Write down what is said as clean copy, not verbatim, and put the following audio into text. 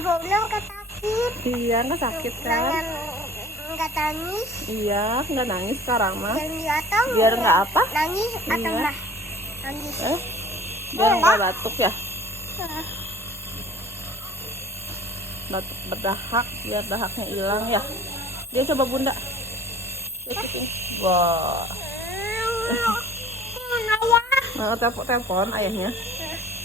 Bunda nggak sakit. Iya, nggak sakit kan? Nggak nangis. Iya, nggak nangis sekarang mah. Biar nggak apa? Nangis atau Iya. enggak? Nangis. Biar nggak batuk ya. Batuk berdahak, biar dahaknya hilang ya. Dia coba Bunda. Ya, cicing. Wah. Telepon ayahnya.